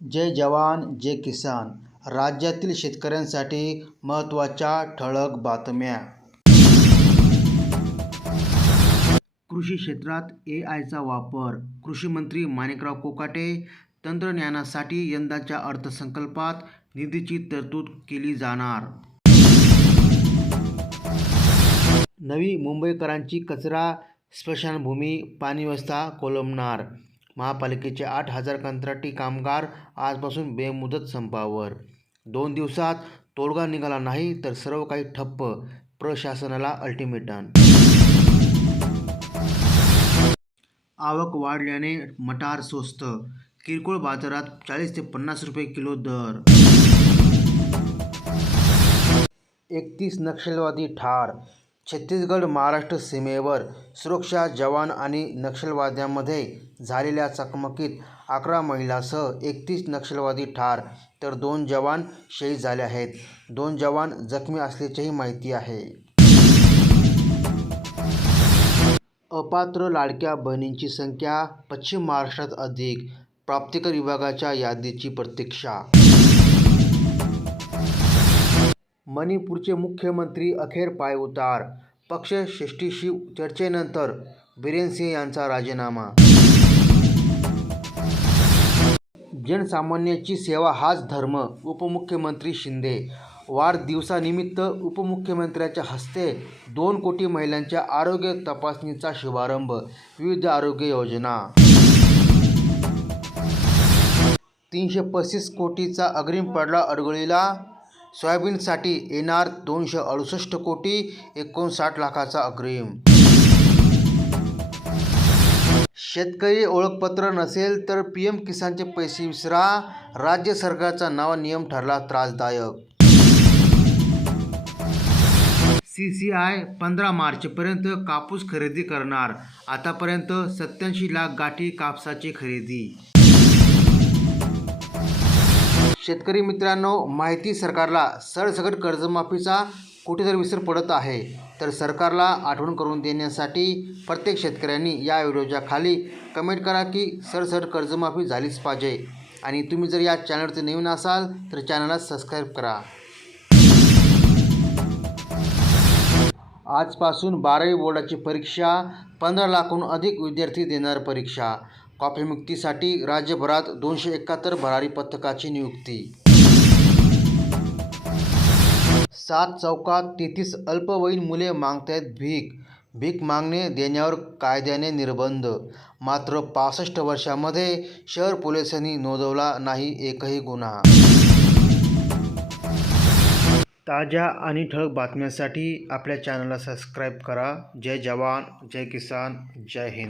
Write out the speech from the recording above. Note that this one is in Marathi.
जय जवान जय किसान. राज्यातील शेतकऱ्यांसाठी महत्त्वाच्या ठळक बातम्या. कृषी क्षेत्रात ए आयचा वापर. कृषीमंत्री माणिकराव कोकाटे तंत्रज्ञानासाठी यंदाच्या अर्थसंकल्पात निधीची तरतूद केली जाणार. नवी मुंबईकरांची कचरा स्मशानभूमी पाणीव्यवस्था कोलमनार महापालिकेचे आठ हजार कंत्राटी कामगार आजपासून बेमुदत संपावर. दोन दिवसात तोडगा निघाला नाही तर सर्व काही ठप्प प्रशासनाला अल्टिमेटम आवक वाढल्याने मटार स्वस्त किरकोळ बाजारात चाळीस ते पन्नास रुपये किलो दर. एकतीस नक्षलवादी ठार छत्तीसगड महाराष्ट्र सीमेवर सुरक्षा जवान आणि नक्षलवाद्यांमध्ये झालेल्या चकमकीत अकरा महिलासह एकतीस नक्षलवादी ठार तर दोन जवान शहीद झाले आहेत. दोन जवान जखमी असल्याचीही माहिती आहे. अपात्र लाडक्या बहिणींची संख्या पश्चिम महाराष्ट्रात अधिक प्राप्तिकर विभागाच्या यादीची प्रतीक्षा मणिपूरचे मुख्यमंत्री अखेर पायउतार पक्षश्रेष्ठीशी चर्चेनंतर बिरेन सिंह यांचा राजीनामा. जनसामान्याची सेवा हाच धर्म उपमुख्यमंत्री शिंदे. वाढदिवसानिमित्त उपमुख्यमंत्र्यांच्या हस्ते दोन कोटी महिलांच्या आरोग्य तपासणीचा शुभारंभ विविध आरोग्य योजना. तीनशे पस्तीस कोटीचा अग्रिम पडला अडगळीला. सोयाबीनसाठी येणार दोनशे अडुसष्ट कोटी एकोणसाठ लाखाचा अग्रिम. शेतकरी ओळखपत्र नसेल तर पी एम किसानचे पैसे विसरा राज्य सरकारचा नवा नियम ठरला त्रासदायक. सी सी आय पंधरा मार्चपर्यंत कापूस खरेदी करणार आतापर्यंत सत्याऐंशी लाख गाठी कापसाची खरेदी. शेतकरी मित्रांनो माहिती सरकारला सरसकट कर्जमाफीचा कुठेतरी विसर पडत आहे. तर सरकारला आठवण करून देण्यासाठी प्रत्येक शेतकऱ्यांनी या व्हिडिओच्या खाली कमेंट करा की सरसकट कर्जमाफी झालीच पाहिजे. आणि तुम्ही जर या चॅनलवरती नवीन असाल तर चॅनलला सबस्क्राईब करा. आजपासून बारावी बोर्डाची परीक्षा पंधरा लाखहून अधिक विद्यार्थी देणार परीक्षा. कॉफीमुक्तीसाठी राज्यभरात दोनशे एकाहत्तर भरारी पथकाची नियुक्ती. सात चौकात तेहतीस अल्पवयीन मुले मागतायत भीक. भीक मागणे देण्यावर कायद्याने निर्बंध. मात्र पासष्ट वर्षामध्ये शहर पोलिसांनी नोंदवला नाही एकही गुन्हा. ताज्या आणि ठळक बातम्यांसाठी आपल्या चॅनलला सबस्क्राईब करा. जय जवान जय किसान जय हिंद.